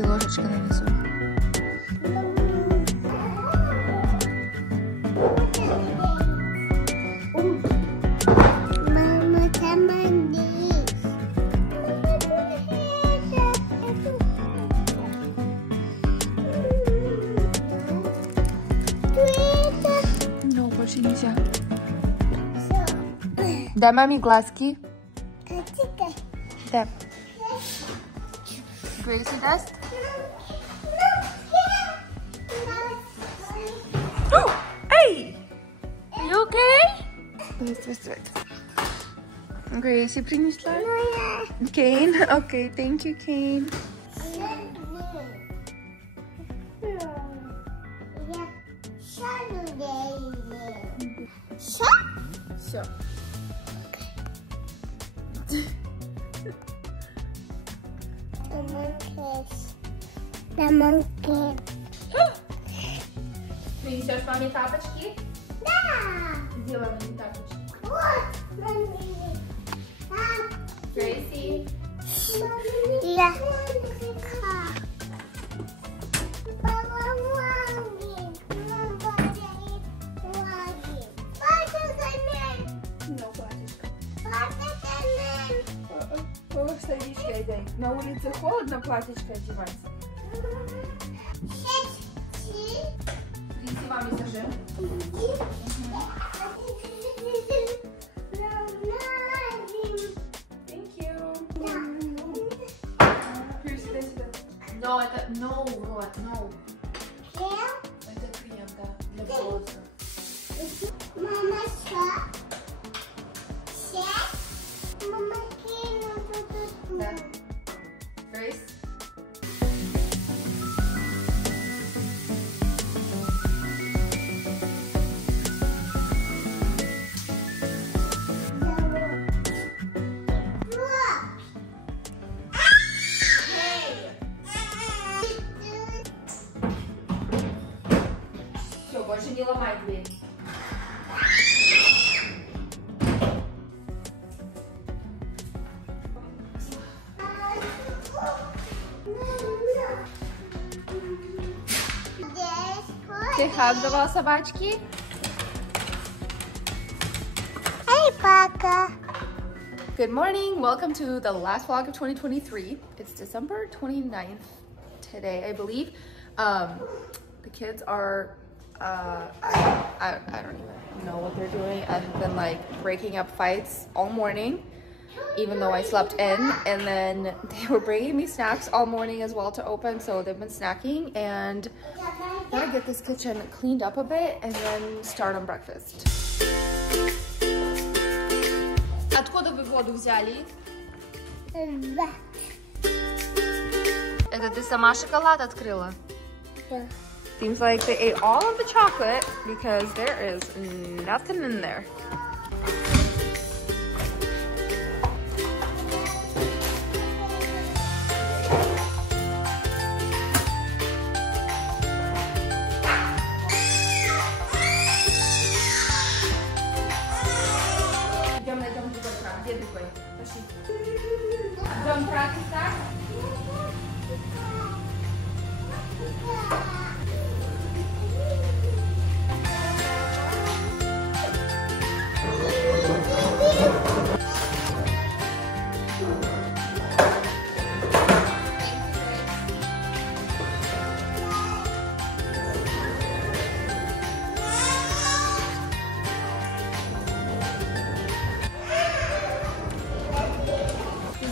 и ложечка на низу. Ну, больше нельзя. Дай маме глазки. Да. Грейси даст? Эй! Are you okay? Стой. Грейси принесла? Кейн? Окей, thank you, Кейн. Все. Принесешь маме тапочки? Да! Сделай маме тапочки. Вот, маме. Грейси. Я. На улице холодно, платьечко одевать. Принеси маме зажим. Thank you. No, это no, вот, no. Это крем, да, для волоса. Мама, что? Мама, кино тут. Да. Грейс. Все, больше не ломай дверь. Ты хаг давал собачки? Hey, Paka. Good morning. Welcome to the last vlog of 2023. It's December 29th today, I believe. The kids are, I don't even know what they're doing. I've been like breaking up fights all morning, even though I slept in, and then they were bringing me snacks all morning as well to open, so they've been snacking, and I'm gonna get this kitchen cleaned up a bit and then start on breakfast. Откуда вы воду взяли? Это ты сама шоколад открыла? Yeah. Seems like they ate all of the chocolate because there is nothing in there. Don't practice that.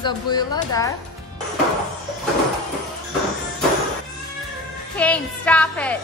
Забыла, да? Kane, stop it!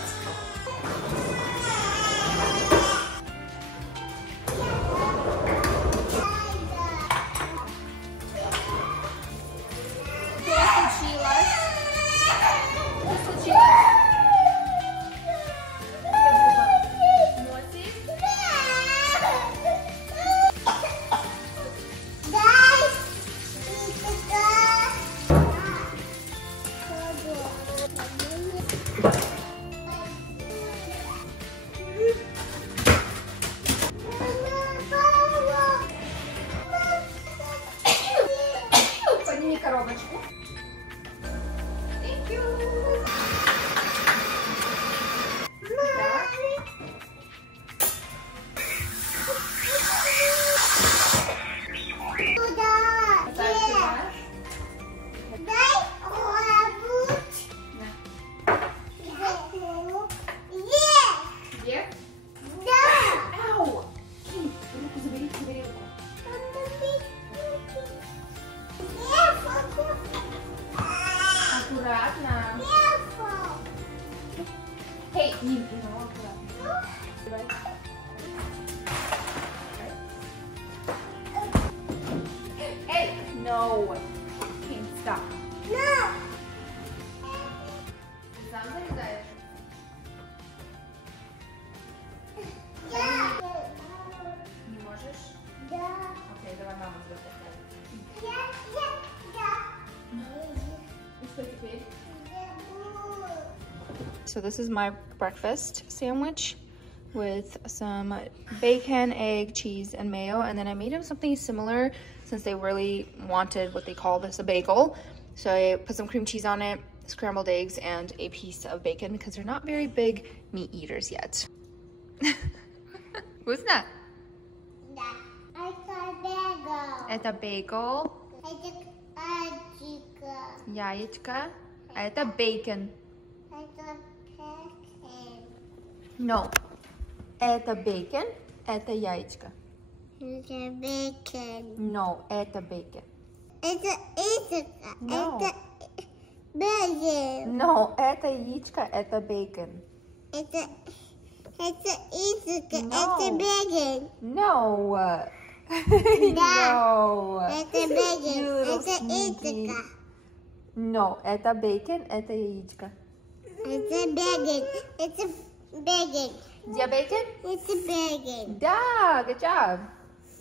Коробочку. Thank Hey, hey, no. Can't stop. No. Да. Не можешь? Да. Окей, давай мама тебя поставит. Да. И что теперь? Да. So this is my breakfast sandwich with some bacon, egg, cheese, and mayo. And then I made them something similar since they really wanted what they call this a bagel. So I put some cream cheese on it, scrambled eggs, and a piece of bacon because they're not very big meat eaters yet. What's that? Да. Это bagel. Это bagel, Это яичко. яичко, а это bacon. Это пекин. No, это bacon, это яичко. Это бекон. No, это bacon. Это яичко. No. Это бекон. No, это яичко, это bacon. Это яичко. No. Это бекон. No. Да. No. Это бекон. You little Это sneaky. яичко. No, это bacon, это яичко. Это бекон. Это бекон. Где bacon? Это бекон. Да, good job.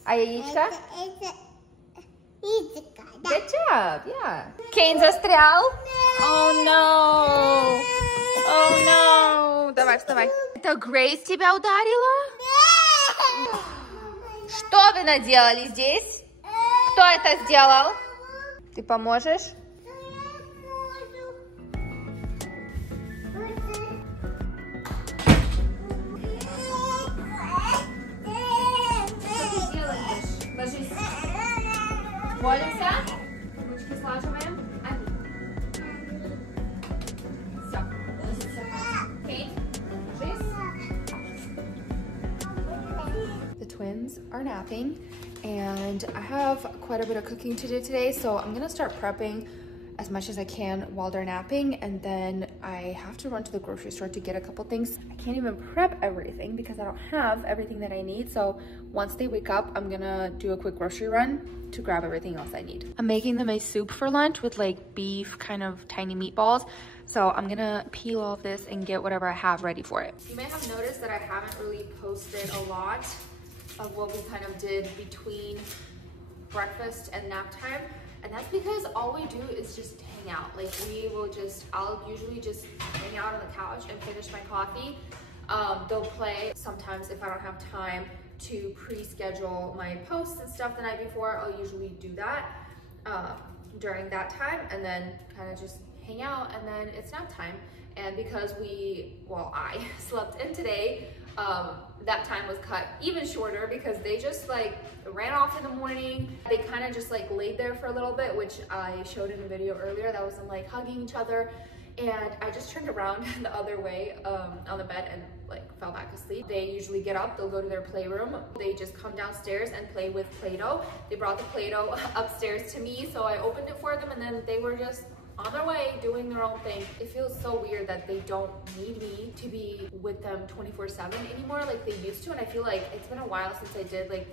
А яичко? Это яичко. Да. Good job, yeah. Кейн застрял? Oh no. Oh no. Давай, вставай. Это Грейс тебя ударила? Что вы наделали здесь? Кто это сделал? Ты поможешь? Что ты делаешь? Ложись. Молимся. Ручки слаживаем. Все. Ложимся. Кейт, ложись. The twins are napping and I have quite a bit of cooking to do today, so I'm gonna start prepping as much as I can while they're napping, and then I have to run to the grocery store to get a couple things. I can't even prep everything because I don't have everything that I need, so once they wake up, I'm gonna do a quick grocery run to grab everything else I need. I'm making them a soup for lunch with like beef, kind of tiny meatballs, so I'm gonna peel all of this and get whatever I have ready for it. You may have noticed that I haven't really posted a lot of what we kind of did between breakfast and nap time. And that's because all we do is just hang out. Like I'll usually just hang out on the couch and finish my coffee. They'll play. Sometimes if I don't have time to pre-schedule my posts and stuff the night before, I'll usually do that during that time and then kind of just hang out, and then it's nap time. And because I slept in today, that time was cut even shorter because they just like ran off in the morning. They kind of just like laid there for a little bit, which I showed in a video earlier. That was them like hugging each other, and I just turned around the other way on the bed and like fell back asleep. They usually get up, they'll go to their playroom. They just come downstairs and play with Play-Doh. They brought the Play-Doh upstairs to me, so I opened it for them, and then they were just on their way doing their own thing. It feels so weird that they don't need me to be with them 24/7 anymore like they used to, and I feel like it's been a while since I did like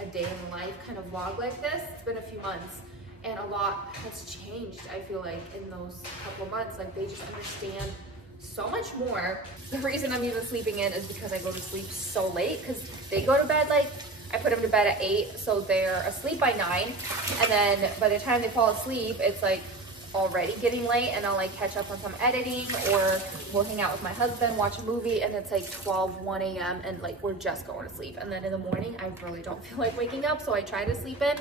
a day in life kind of vlog like this. It's been a few months and a lot has changed, I feel like, in those couple of months. Like they just understand so much more. The reason I'm even sleeping in is because I go to sleep so late, because they go to bed like, I put them to bed at 8, so they're asleep by 9, and then by the time they fall asleep, it's like already getting late, and I'll like catch up on some editing, or we'll hang out with my husband, watch a movie, and it's like 1 a.m. and like we're just going to sleep. And then in the morning, I really don't feel like waking up, so I try to sleep in.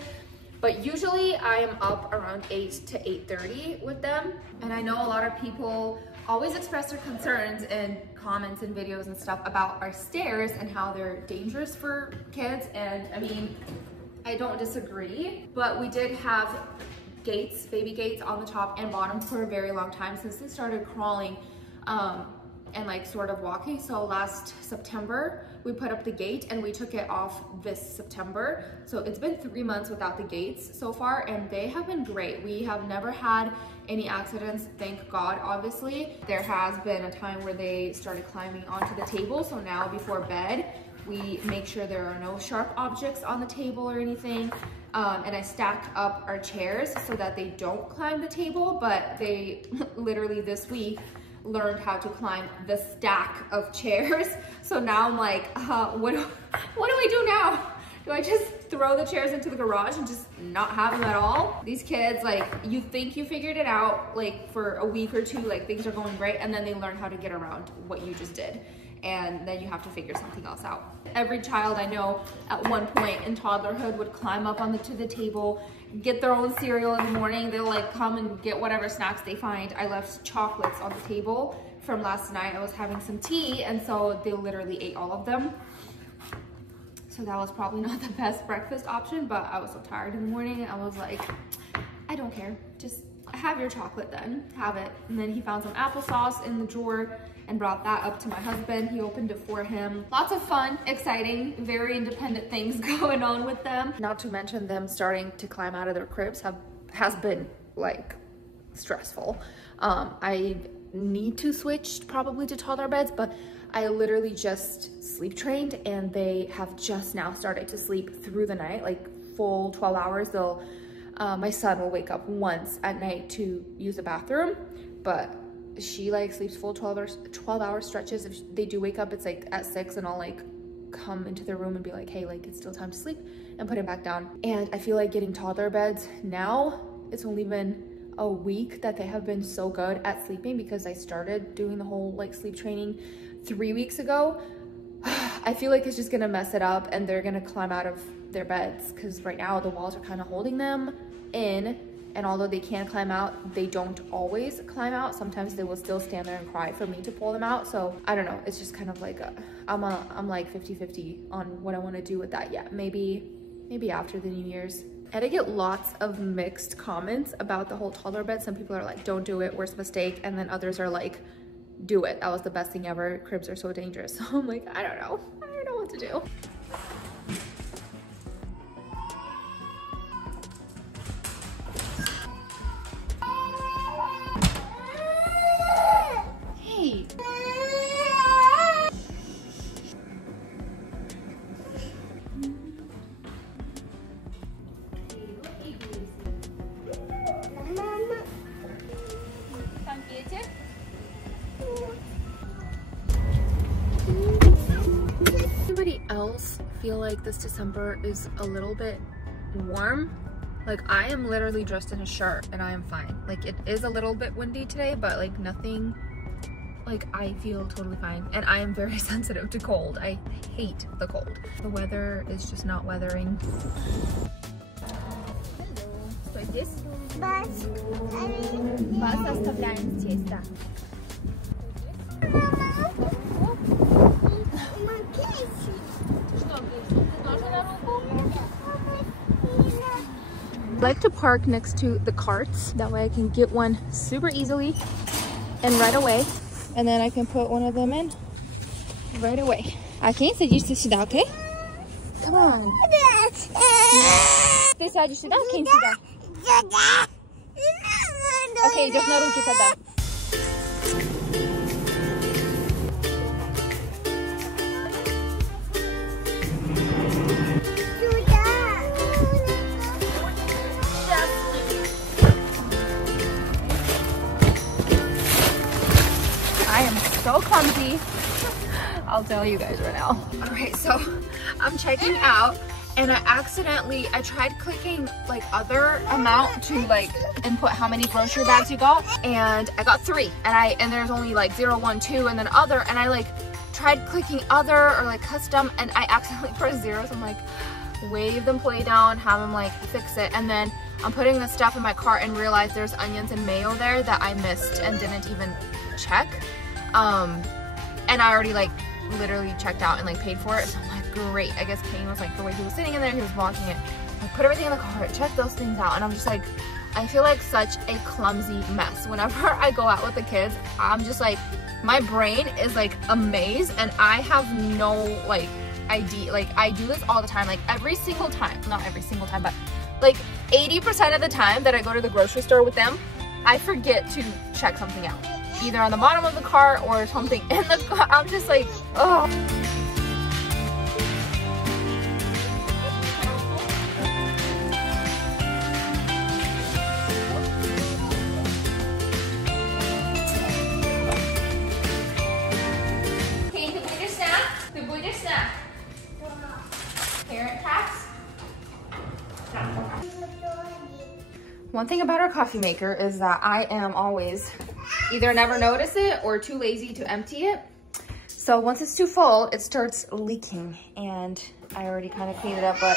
But usually I am up around 8 to 8:30 with them. And I know a lot of people always express their concerns in comments and videos and stuff about our stairs and how they're dangerous for kids. And I mean, I don't disagree, but we did have gates, baby gates on the top and bottom for a very long time since they started crawling and like sort of walking. So last September, we put up the gate and we took it off this September. So it's been 3 months without the gates so far, and they have been great. We have never had any accidents, thank God, obviously. There has been a time where they started climbing onto the table. So now before bed, we make sure there are no sharp objects on the table or anything. And I stack up our chairs so that they don't climb the table, but they literally this week learned how to climb the stack of chairs. So now I'm like, what do I do now? Do I just throw the chairs into the garage and just not have them at all? These kids, like, you think you figured it out, like for a week or two, like things are going great, and then they learn how to get around what you just did. And then you have to figure something else out. Every child I know at one point in toddlerhood would climb up to the table, get their own cereal in the morning. They'll like come and get whatever snacks they find. I left chocolates on the table from last night. I was having some tea, and so they literally ate all of them. So that was probably not the best breakfast option, but I was so tired in the morning and I was like, I don't care, just have your chocolate then, have it. And then he found some applesauce in the drawer and brought that up to my husband. He opened it for him. Lots of fun, exciting, very independent things going on with them. Not to mention them starting to climb out of their cribs has been like stressful. I need to switch probably to toddler beds, but I literally just sleep trained and they have just now started to sleep through the night, like full 12 hours. My son will wake up once at night to use the bathroom, but she like sleeps full 12-hour stretches. If they do wake up, it's like at 6, and I'll like come into their room and be like, hey, like it's still time to sleep, and put him back down. And I feel like getting toddler beds now, it's only been a week that they have been so good at sleeping, because I started doing the whole like sleep training 3 weeks ago. I feel like it's just gonna mess it up and they're gonna climb out of their beds, because right now the walls are kind of holding them in. And although they can climb out, they don't always climb out. Sometimes they will still stand there and cry for me to pull them out. So I don't know, it's just kind of like I'm like 50-50 on what I want to do with that yet. Maybe after the New Year's. And I get lots of mixed comments about the whole toddler bed. Some people are like, don't do it, worst mistake. And then others are like, do it, that was the best thing ever. Cribs are so dangerous. So I'm like, I don't know what to do. Hey. Anybody else feel like this December is a little bit warm? Like, I am literally dressed in a shirt and I am fine. Like, it is a little bit windy today, but like nothing, like I feel totally fine. And I am very sensitive to cold. I hate the cold. The weather is just not weathering. Что здесь? Бас оставляем здесь, да. I like to park next to the carts. That way I can get one super easily and right away. And then I can put one of them in right away. Окей, садишься сюда, окей? Come on. Ты садишься сюда, окей, сюда. Окей, идешь на руки тогда. So clumsy. I'll tell you guys right now. All right, so I'm checking out and I tried clicking like other amount to like input how many grocery bags you got, and I got 3, and there's only like 0, 1, 2 and then other, and I like tried clicking other or like custom and I accidentally pressed 0, so I'm like, wave the plate down, have him like fix it, and then I'm putting the stuff in my cart and realize there's onions and mayo there that I missed and didn't even check. And I already like literally checked out and like paid for it. So I'm like, great. I guess Kane was like, the way he was sitting in there, he was watching it. I put everything in the cart, check those things out, and I'm just like, I feel like such a clumsy mess. Whenever I go out with the kids, I'm just like, my brain is like a maze, and I have no like idea. Like I do this all the time, like every single time, not every single time, but like 80% of the time that I go to the grocery store with them, I forget to check something out. Either on the bottom of the cart or something in the cart. I'm just like, oh. Okay, the booty snack. The booty snack. Parent tax. One thing about our coffee maker is that I am always either never notice it or too lazy to empty it. So once it's too full, it starts leaking, and I already kind of cleaned it up, but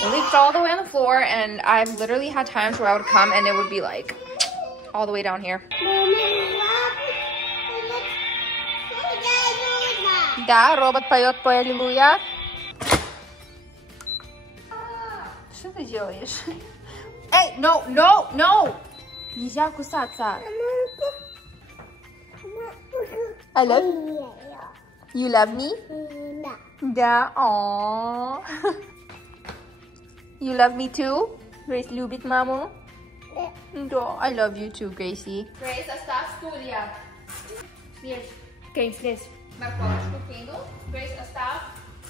it leaked all the way on the floor, and I've literally had times where I would come and it would be like all the way down here. Да, робот поет по аллилуйя. Что ты делаешь? Эй, no, no, no! Нельзя кусаться. I love you. You love me? Да. Aww. You love me too? Grace любит маму? Да. I love you too, Gracie. Grace, оставь стулья. Слезь. Кейн, слезь. Морковочку кинул. Grace, оставь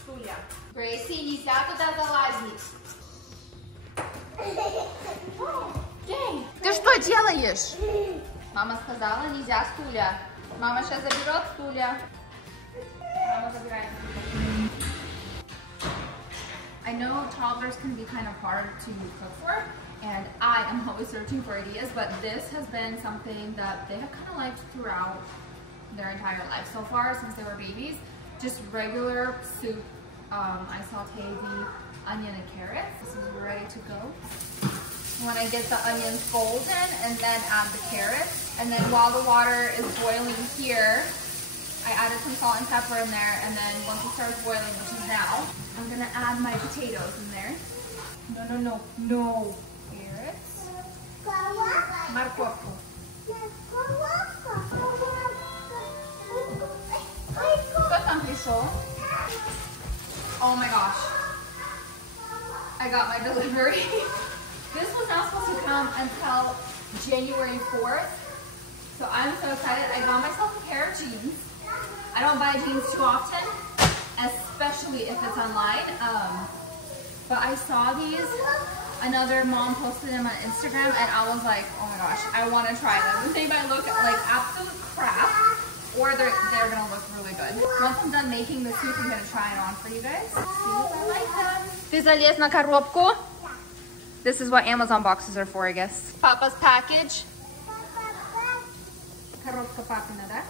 стулья. Gracie, нельзя туда залазить. Ты что делаешь? Мама сказала, нельзя стулья. Мама сейчас заберет стулья. Мама забирает. I know toddlers can be kind of hard to cook for, and I am always searching for ideas, but this has been something that they have kind of liked throughout their entire life so far since they were babies. Just regular soup. I saute the onion and carrots. This is ready to go. When I get the onions golden, and then add the carrots, and then while the water is boiling here, I added some salt and pepper in there, and then once it starts boiling, which is now, I'm gonna add my potatoes in there. No, no, no, no. Carrots. Морковку. Кто там пришел? Oh my gosh. I got my delivery. This was not supposed to come until January 4th. So I'm so excited. I got myself a pair of jeans. I don't buy jeans too often, especially if it's online. But I saw these. Another mom posted them on Instagram, and I was like, oh my gosh, I want to try them. They might look like absolute crap, or they're gonna look really good. Once I'm done making the soup, I'm gonna try it on for you guys. See if I like them. Ты залез на коробку? This is what Amazon boxes are for, I guess. Papa's package. Коробка папина, да?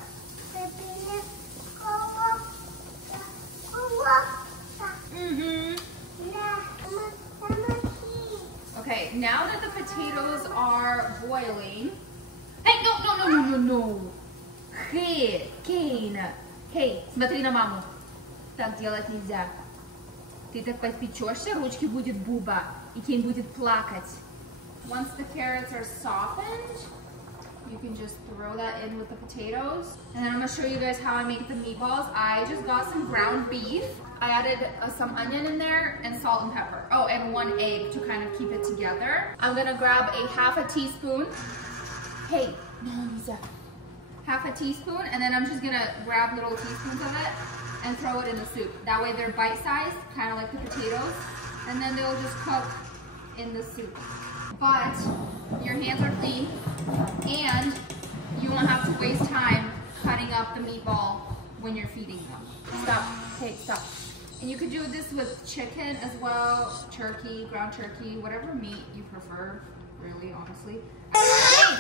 Okay, now that the potatoes are boiling. Hey, no, no, no, no, no, no. Hey, Kane. Hey, смотри на маму. Так делать нельзя. Ты так подпечешься, ручки будет буба, и Кейн будет плакать. Once the carrots are softened, you can just throw that in with the potatoes. And then I'm gonna show you guys how I make the meatballs. I just got some ground beef. I added some onion in there and salt and pepper. Oh, and 1 egg to kind of keep it together. I'm gonna grab a half a teaspoon. Hey, no, Lisa. Half a teaspoon, and then I'm just gonna grab little teaspoons of it and throw it in the soup. That way they're bite-sized, kind of like the potatoes, and then they'll just cook in the soup. But your hands are clean, and you won't have to waste time cutting up the meatball when you're feeding them. Stop. Okay, stop. And you could do this with chicken as well, turkey, ground turkey, whatever meat you prefer, really, honestly. Hey!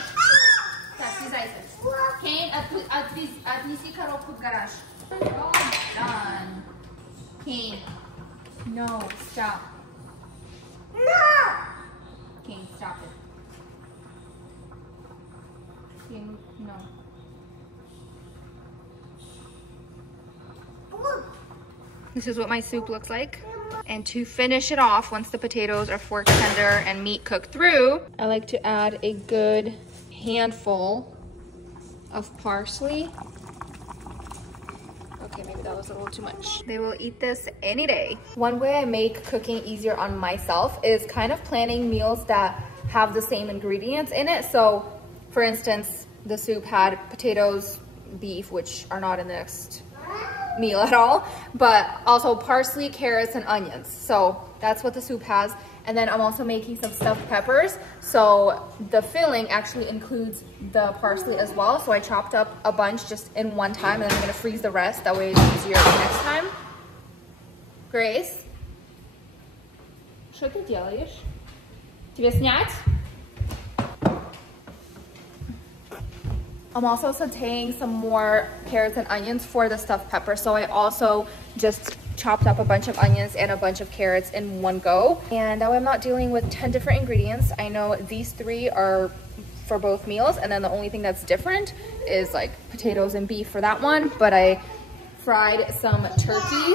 Так, слезайте. Кейн, отнеси коробку в гараж. All done. Кейн, no, stop. Okay, stop it. No. This is what my soup looks like. And to finish it off, once the potatoes are fork tender and meat cooked through, I like to add a good handful of parsley. Okay, maybe that was a little too much. They will eat this any day. One way I make cooking easier on myself is kind of planning meals that have the same ingredients in it. So for instance, the soup had potatoes, beef, which are not in the next meal at all, but also parsley, carrots, and onions. So that's what the soup has. And then I'm also making some stuffed peppers. So the filling actually includes the parsley as well. So I chopped up a bunch just in one time, and then I'm gonna freeze the rest. That way it's easier next time. Grace, что ты делаешь? Тебе снять? I'm also sauteing some more carrots and onions for the stuffed pepper. So I also just chopped up a bunch of onions and a bunch of carrots in one go. And that way I'm not dealing with 10 different ingredients. I know these 3 are for both meals, and then the only thing that's different is like potatoes and beef for that one. But I fried some turkey,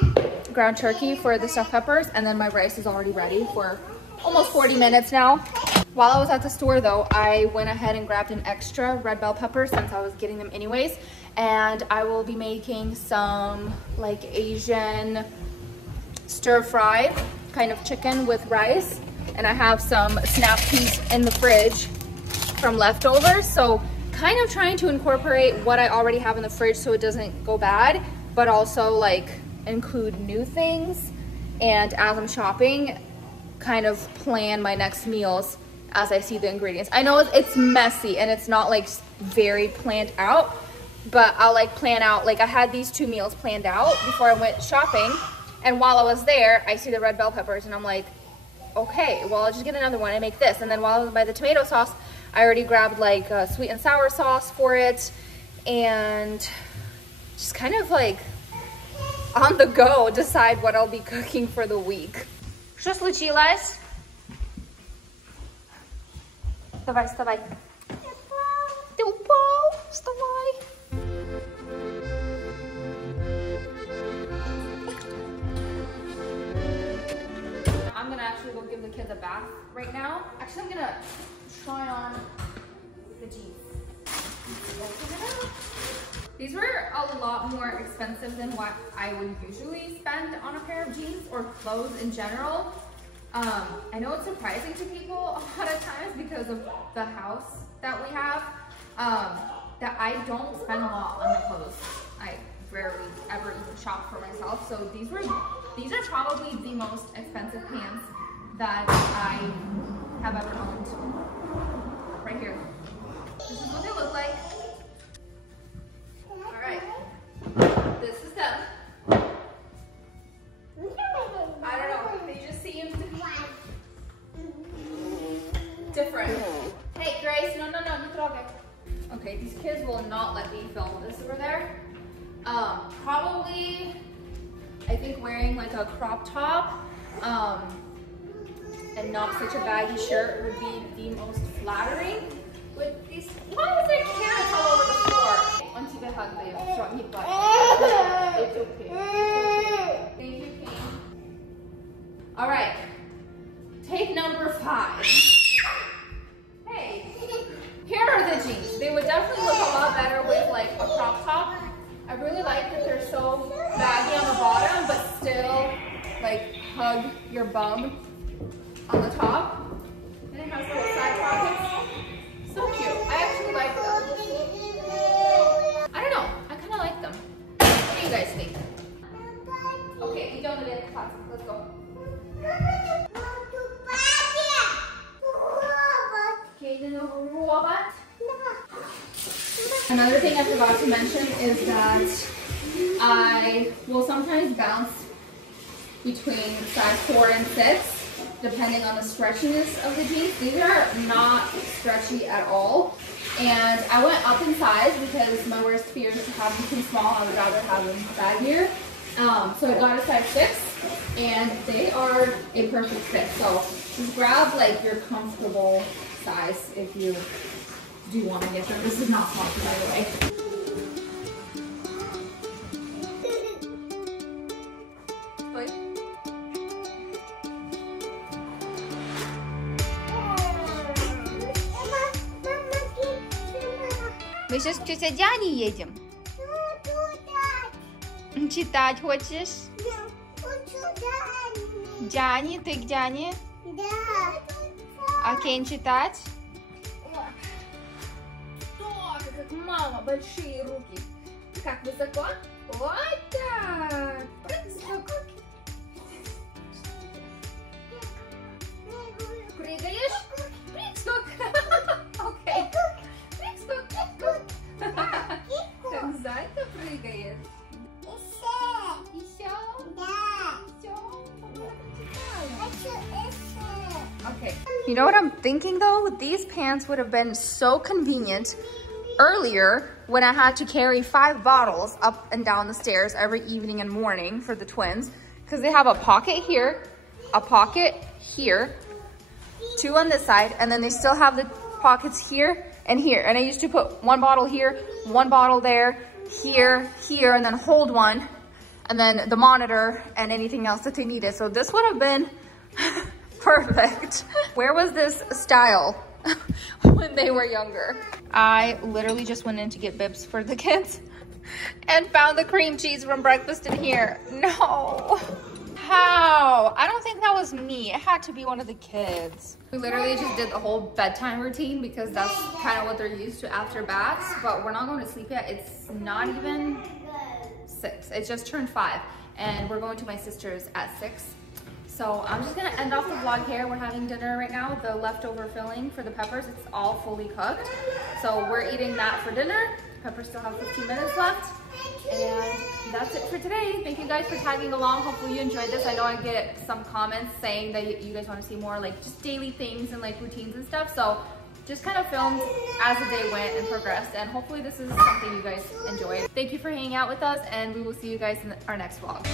ground turkey for the stuffed peppers, and then my rice is already ready for almost 40 minutes now. While I was at the store though, I went ahead and grabbed an extra red bell pepper since I was getting them anyways. And I will be making some like Asian stir fry kind of chicken with rice. And I have some snap peas in the fridge from leftovers. So kind of trying to incorporate what I already have in the fridge so it doesn't go bad, but also like include new things. And as I'm shopping, kind of plan my next meals as I see the ingredients. I know it's messy and it's not like very planned out, but I'll like plan out, like I had these 2 meals planned out before I went shopping. And while I was there, I see the red bell peppers and I'm like, okay, well, I'll just get another one and make this. And then while I was by the tomato sauce, I already grabbed like a sweet and sour sauce for it, and just kind of like on the go decide what I'll be cooking for the week. Что случилось? Вставай, вставай. Ты упал? Вставай. I'm gonna actually go give the kids a bath right now. Actually, I'm gonna try on the jeans. These were a lot more expensive than what I would usually spend on a pair of jeans or clothes in general. I know it's surprising to people a lot of times because of the house that we have, that I don't spend a lot on my clothes. I rarely ever even shop for myself. So these are probably the most expensive pants that I have ever owned. Right here. This is what they look like. All right, this is them. I don't know, they just seem to be different. Hey Grace, no, no trogaj. Okay, these kids will not let me film this over there. Probably, I think wearing like a crop top and not such a baggy shirt would be the most flattering. With these, why is there carrots all over the floor? Once you get hug, they start me butt. It's okay. It's okay. Thank you, King. All right. Take number 5. Hey, here are the jeans. They would definitely look a lot better with like a crop top. I really like that they're so baggy on the bottom, but still like hug your bum on the top. And it has little side pockets. So cute. I actually like them. I don't know. I kind of like them. What do you guys think? Okay, idем на класс. Let's go. Another thing I forgot to mention is that I will sometimes bounce between size 4 and 6 depending on the stretchiness of the jeans. These are not stretchy at all. And I went up in size because my worst fear is to have them too small. I would rather have them baggier. So I got a size 6. and they are a perfect fit. So just grab like your comfortable size if you do want to get them. This is not sponsored, by the way. Мы сейчас к тете Диане едем. Читать хочешь? Диане, ты к Диане? Да. А Кейн читать? Тоже, как мама, большие руки. Как высоко? Вот так. Прыгаешь? Прыг-скок. Окей. Прыг-скок. Как зайка прыгает. Еще? Да. Okay. You know what I'm thinking though? These pants would have been so convenient earlier when I had to carry 5 bottles up and down the stairs every evening and morning for the twins, because they have a pocket here, a pocket here, 2 on this side, and then they still have the pockets here and here. And I used to put 1 bottle here, 1 bottle there, here, here, and then hold one, and then the monitor and anything else that they needed. So this would have been perfect. Where was this style when they were younger? I literally just went in to get bibs for the kids and found the cream cheese from breakfast in here. No. How? I don't think that was me. It had to be one of the kids. We literally just did the whole bedtime routine because that's kind of what they're used to after baths, but we're not going to sleep yet. It's not even 6. It just turned 5 and we're going to my sister's at 6. So I'm just gonna end off the vlog here. We're having dinner right now. The leftover filling for the peppers, it's all fully cooked. So we're eating that for dinner. Peppers still have 15 minutes left. And that's it for today. Thank you guys for tagging along. Hopefully you enjoyed this. I know I get some comments saying that you guys want to see more like just daily things and like routines and stuff. So just kind of filmed as the day went and progressed. And hopefully this is something you guys enjoyed. Thank you for hanging out with us and we will see you guys in our next vlog.